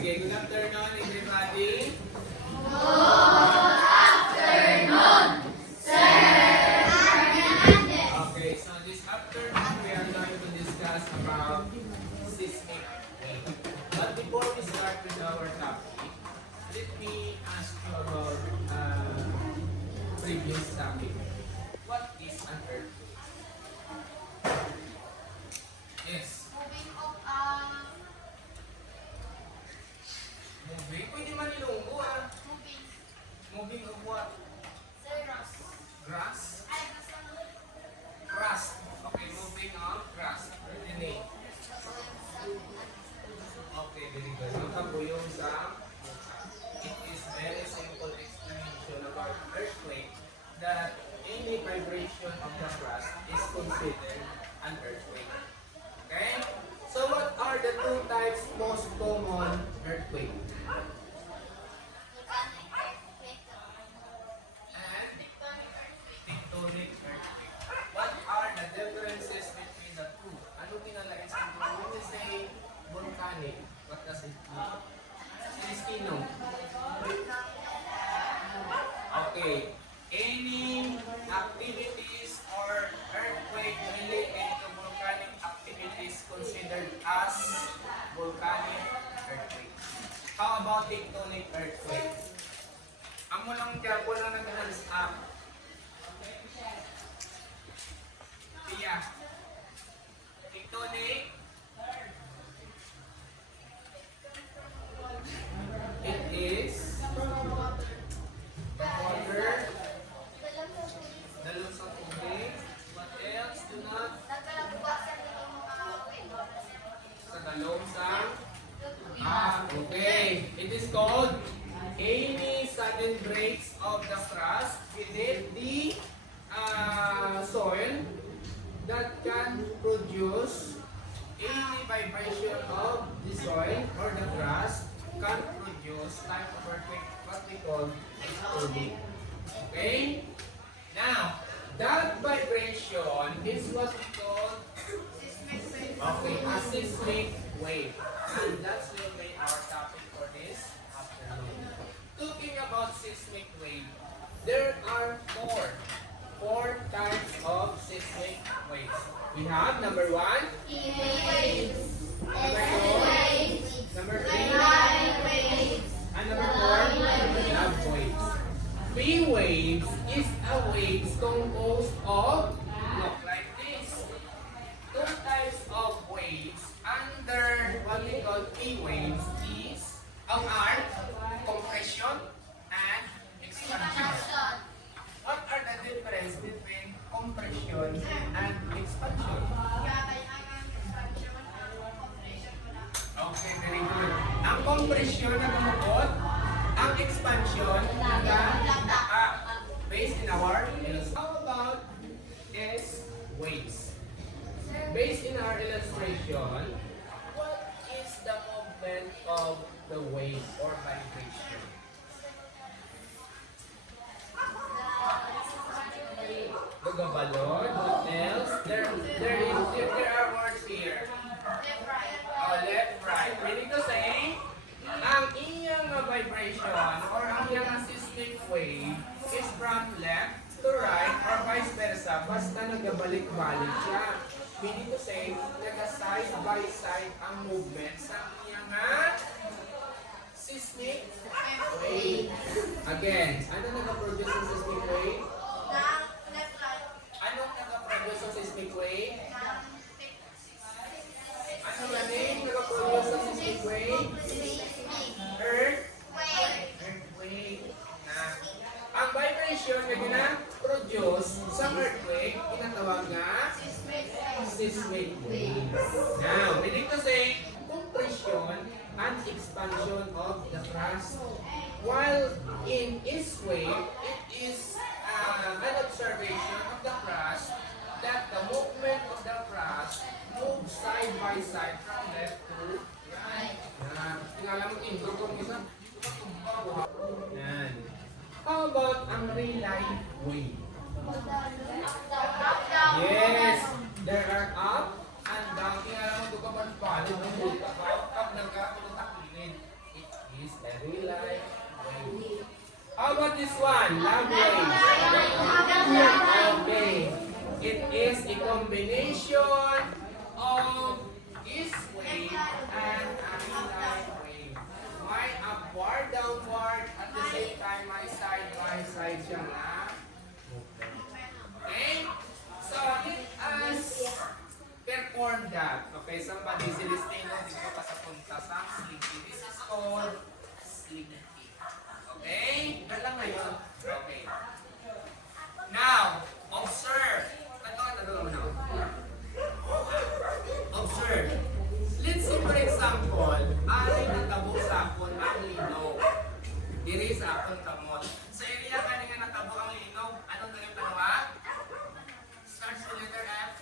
Okay, good afternoon everybody. Okay, so this afternoon we are going to discuss about seismic wave. But before we start with our topic, let me ask you about previous topic. What is an earthquake? Yes. Moving? Pwede man ilunggo ah. Moving of what? Grass? Grass. Okay, moving of grass. Coordinate. Okay, very good. Magkabuyong sa it is very simple explanation about earthquake that any vibration of the grass is considered an earthquake. Okay? So what are the two types most common earthquake? And tectonic earthquake. What are the differences between the two? Ano tinalain sa two? When you say volcanic, what does it mean? Volcano. Okay. Any activities or earthquake related to volcanic activities considered as volcanic earthquake. How about tectonic earthquake? Amo lang dyan, wala nag-hands up. Pia. Tectonic. It is water. Dalon sa tubig. What else? Do not. Sa dalong sa. Okay. It is called any sudden breaks of the crust within the soil that can produce any vibration of the soil or the crust can produce type of earthquake, what we call tectonic. Okay? Now, that vibration is what we call a seismic wave. And that's will be our topic for this afternoon. Talking about seismic wave, there are four types of seismic waves. We have number 1, number 2, number 3, and number 4, love waves. P waves is a wave composed of look like this. Two types of waves under what we call P waves is are compression and expansion. What are the difference between compression and expansion? Okay, very good. Ang compression na lumukot, ang expansion na based in our illustration. How about S waves? Based in our illustration, what is the movement of the wave or vibration? Gagabalon, what else? There are words here. Left, right. Meaning to say, ang iyang vibration or ang iyang seismic wave is from left to right or vice versa. Basta nagabalik-balik siya. Meaning to say, naga-side by side ang movement sa iyang seismic wave. Again, ano nag-produce ng seismic wave? Anong nag-produce ng seismic wave? Ano na name nag-produce ng seismic wave? Earthquake. Ang vibration na gina-produce sa earthquake, tinatawag na seismic wave. Now, meaning to say, compression and expansion of the crust. While in S wave, it is an observation of the crust that the movement of the crust moves side by side from left to right. Tingala mo intro kung isa. Yan. How about ang relay wave? Yes, there are up and down. Tingala mo ito kapag palit ng multa. Pag nagkakulutakilin. The real life wave. How about this one? Love wave. Okay. It is a combination of this wave and a real life wave. May upward, downward, at the same time may side by side siya na. Okay? So, let us perform that. Okay, somebody Celestino dito pa sa punta sa slinky. This is called slinky. Okay? Galang ngayon. Okay. Now, observe. Observe. Let's say for example, ay natabo sa akon ang linaw. Diri sa akon kamot. Sa area kani nga natabo ang linaw, anong ganun tanong? Starts with letter F.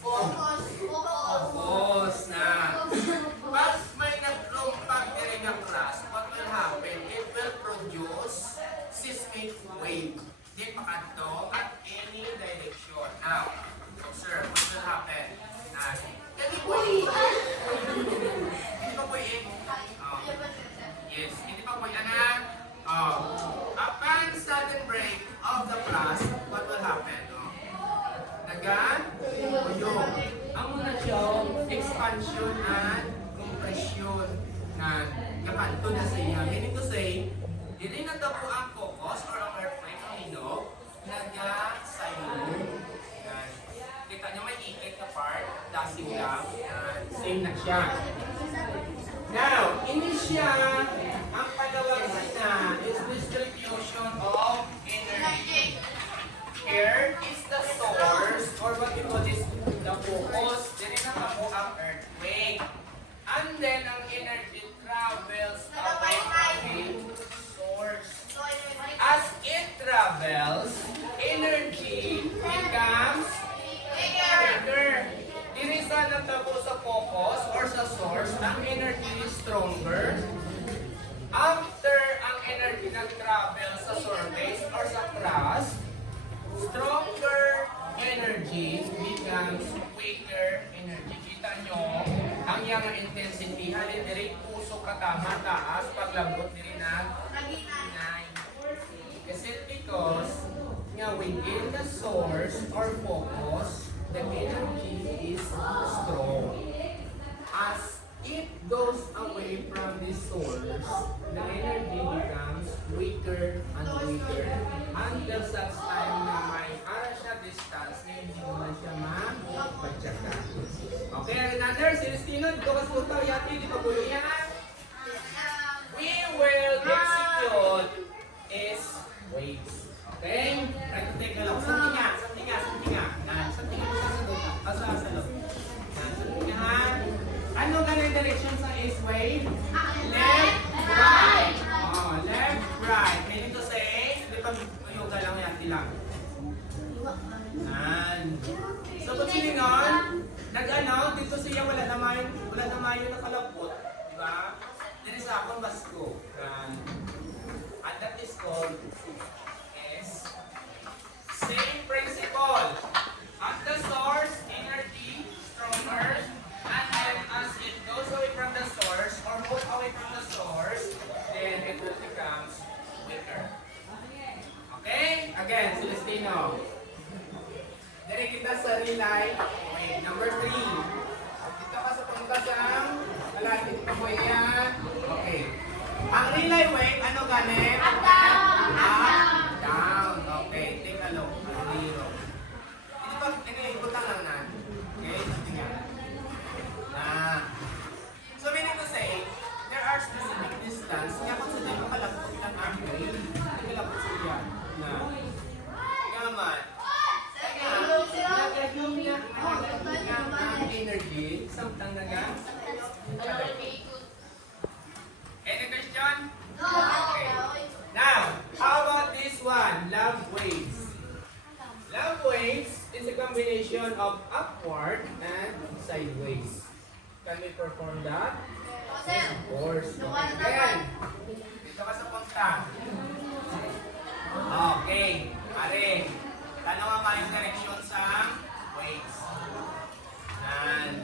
Focus. Focus na. Pag may naglumpag diri nga class, what will happen? It will produce seismic wave. Di makadto at any direction. Now, observe what will happen. Hindi po Yes, hindi pa po yan. Upon sudden break of the class, what will happen? Uyog. Ang muna siya, expansion and compression na kapanto na sa iya. Meaning to say, hindi na ito po ang focus or ang earthquake ang hinog, nag-silent. Kita nyo may ikit na part, dasing lang, same na siya. Now, ini siya, ang panawagan na is distribution of energy. Here is the source, or what we call this, the focus. Dili na po ang earthquake. And then, ang energy travels away from the source. As it travels, energy becomes bigger. Dili sa natabo sa focus or sa source, ang energy is stronger. After ang energy nag-travel sa surface or sa crust, stronger energy becomes weaker energy. Kita nyo, ang iyang intensity, halin diri puso katama, taas, paglambot diri na hinay. Kasi because, nga within the source or focus, the energy is strong. As it goes away from the source, the energy becomes weaker and weaker until such time na may ara siya distance na hindi mo na siya mapagtsaka. Okay, another, Celestino, dito ka sa yati, di pa bulo yan. We will execute is waves. Okay? Right, take a look. Something nga. Something nga sa salog. Something nga. Ano ganang direction sa is wave? Left, right. Oh, left, right. Meaning to say, hindi pa yoga lang yan, lang. So, kung siningon, nag-ano, dito siya wala naman yung nakalapot. Diba? Dito sa akong basko. And that is called same principle. At the source, energy stronger, and then as it goes away from the source or move away from the source, then it will become weaker. Okay? Again, Celestino. Dari kita sa relay. Okay, number 3. Dito ka sa pangkasang kalahit pa po yan. Okay. Ang relay wave, ano ganit? Up, down. Okay, take a look. Zero. Ito ikutang lang na. Okay, tingnan. So meaning to say, there are specific distance. Kaya kung sila makalapot ng ang wave, makalapot siya na. Gaman. Nagagawin niya ang energy, samtang naga. Any question? Okay. Now, how about this one? Love waves. Love waves is a combination of upward and sideways. Can we perform that? Of course. Again, dito ka sa punta. Okay. Are, tanong ang maling direction sa waves. And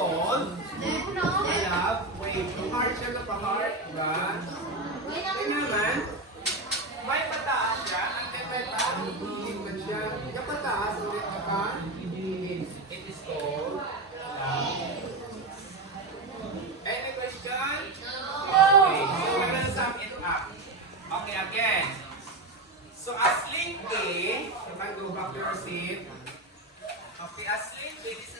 solved. We have, wait, heart siya na pa-heart, diba? Ito naman, may pataas siya, and then may pataas siya. Yung pataas, ulit ka, it is called any question? Okay, so we're gonna sum it up. Okay, again. So as link A, you can go back to your seat. Okay, as link A, this is